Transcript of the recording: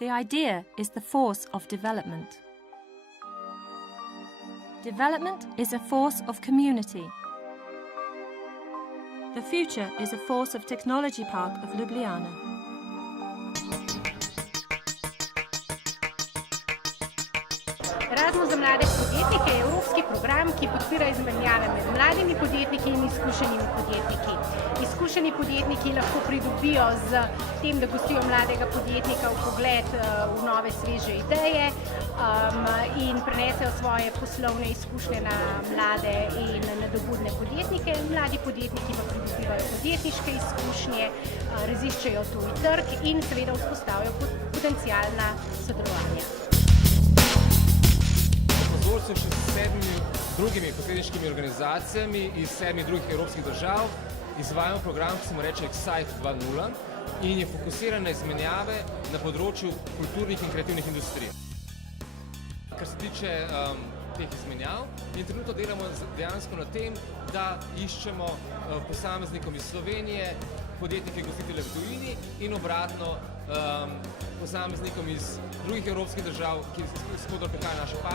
The idea is the force of development. Development is a force of community. The future is a force of Technology Park of Ljubljana. Erasmus za mlade podjetnike je evropski program, ki podpira izmenjave med mladimi podjetniki in izkušenimi podjetniki. Izkušeni podjetniki lahko pridobijo z tem, da gostijo mladega podjetnika v pogled v nove sveže ideje in prenesejo svoje poslovne izkušnje na mlade in nadobudne podjetnike. Mladi podjetniki pa pridobivajo podjetniške izkušnje, raziščejo tuj trg in seveda vzpostavijo potencialna sodelovanja. Še s 7 drugimi podjetniškimi organizacijami iz 7 drugih evropskih držav izvajamo program, ki se mu reče Excite 2.0 in je fokusiran na izmenjave na področju kulturnih in kreativnih industrij. Kar se tiče teh izmenjav, in trenutno delamo dejansko na tem, da iščemo posameznikom iz Slovenije, podjetnike gostitelje v tujini in obratno posameznikom iz drugih evropskih držav, s koder prihajajo naše partnerje.